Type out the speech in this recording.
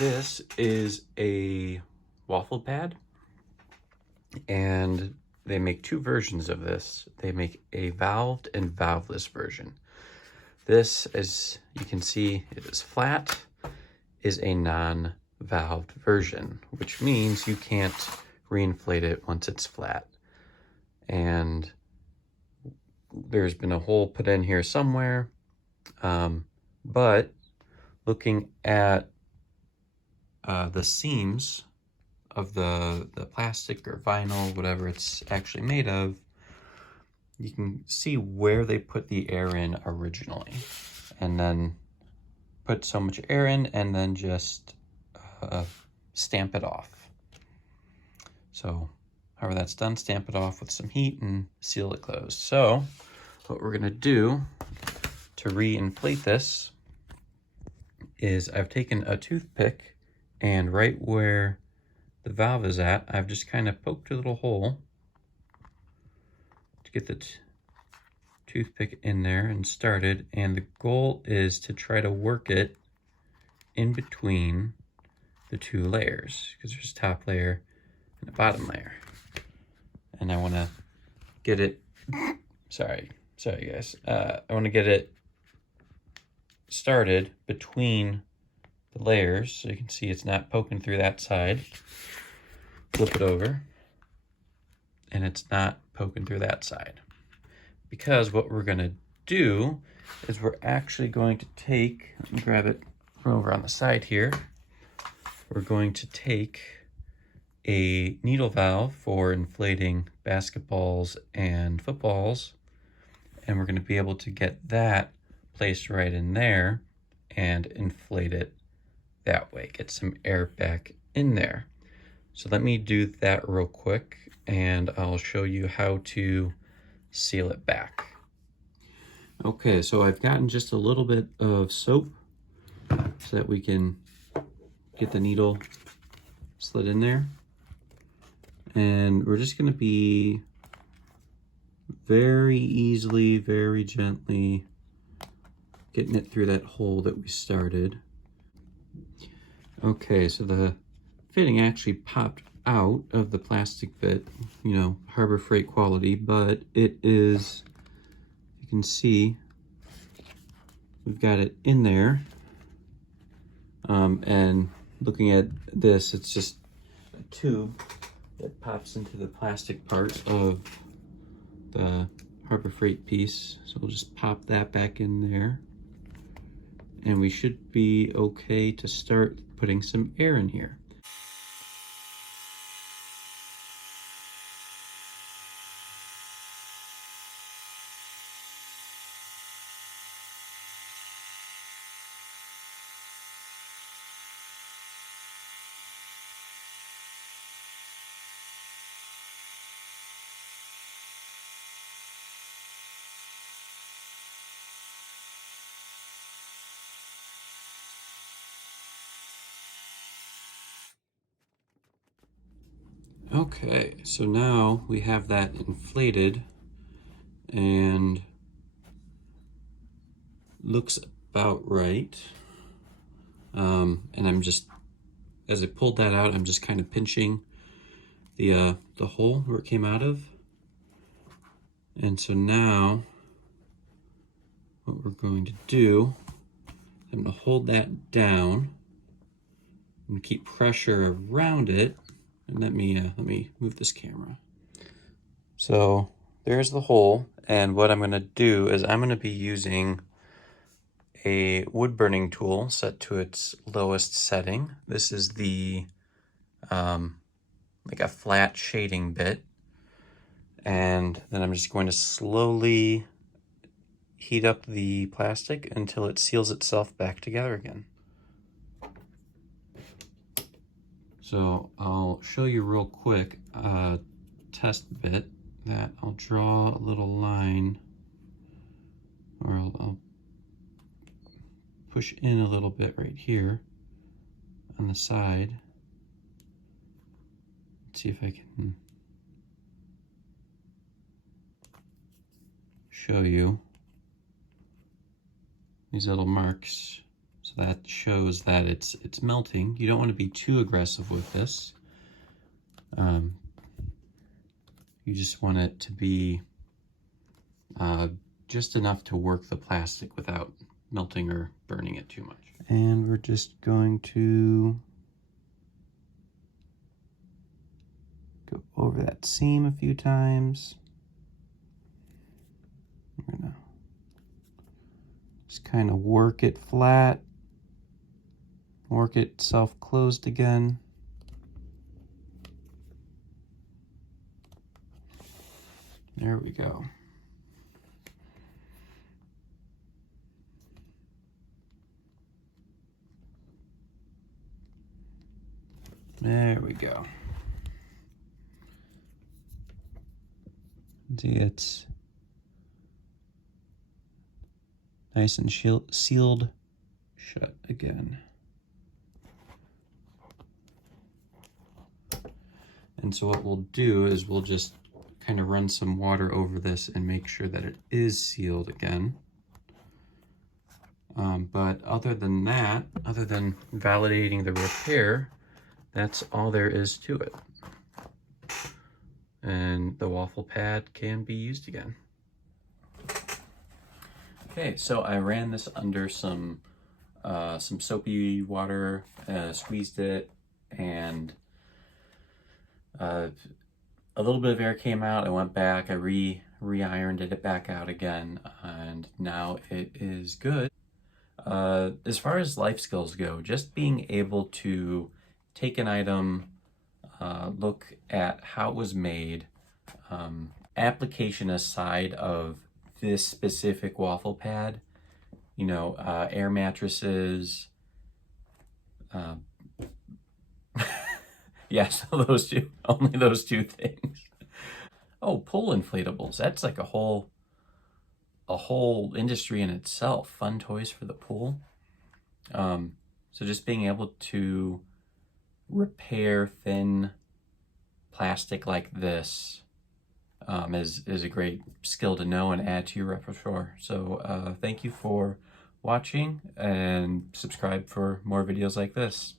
This is a waffle pad, and they make two versions of this. They make a valved and valveless version. This, as you can see, it is flat, is a non-valved version, which means you can't reinflate it once it's flat. And there's been a hole put in here somewhere, but looking at the seams of the plastic or vinyl, whatever it's actually made of, you can see where they put the air in originally, and then put so much air in and then just stamp it off. So however that's done, stamp it off with some heat and seal it closed. So what we're gonna do to re-inflate this is I've taken a toothpick, and right where the valve is at, I've just kind of poked a little hole to get the toothpick in there and started. And the goal is to try to work it in between the two layers, because there's a top layer and a bottom layer. And I want to get it, sorry guys, I want to get it started between the layers, so you can see it's not poking through that side. Flip it over, and it's not poking through that side. Because what we're gonna do is we're actually going to take, let me grab it from over on the side here. We're going to take a needle valve for inflating basketballs and footballs, and we're gonna be able to get that placed right in there and inflate it that way, get some air back in there. So let me do that real quick, and I'll show you how to seal it back. Okay, so I've gotten just a little bit of soap so that we can get the needle slid in there. And we're just gonna be very easily, very gently getting it through that hole that we started. Okay, so the fitting actually popped out of the plastic bit, you know, Harbor Freight quality, but it is, you can see, we've got it in there. And looking at this, it's just a tube that pops into the plastic part of the Harbor Freight piece. So we'll just pop that back in there, and we should be okay to start putting some air in here. Okay, so now we have that inflated and looks about right. And I'm just, as I pulled that out, I'm just kind of pinching the hole where it came out of. And so now what we're going to do, I'm going to hold that down and keep pressure around it. And let me move this camera. So there's the hole, and what I'm going to do is I'm going to be using a wood burning tool set to its lowest setting. This is the like a flat shading bit, and then I'm just going to slowly heat up the plastic until it seals itself back together again. So I'll show you real quick a test bit that I'll draw a little line, or I'll push in a little bit right here on the side. Let's see if I can show you these little marks. So that shows that it's melting. You don't want to be too aggressive with this. You just want it to be just enough to work the plastic without melting or burning it too much. And we're just going to go over that seam a few times. We're gonna just kind of work it flat, work it self-closed again. There we go. There we go. See, it's nice and sealed shut again. And so what we'll do is we'll just kind of run some water over this and make sure that it is sealed again. But other than that, other than validating the repair, that's all there is to it. And the waffle pad can be used again. Okay, so I ran this under some soapy water, squeezed it, and a little bit of air came out. I went back, I re-ironed it back out again, and now it is good. As far as life skills go, just being able to take an item, look at how it was made, application aside of this specific waffle pad, you know, air mattresses, yeah, so those two, only those two things. Oh, pool inflatables, that's like a whole industry in itself. Fun toys for the pool. So just being able to repair thin plastic like this is a great skill to know and add to your repertoire. So thank you for watching, and subscribe for more videos like this.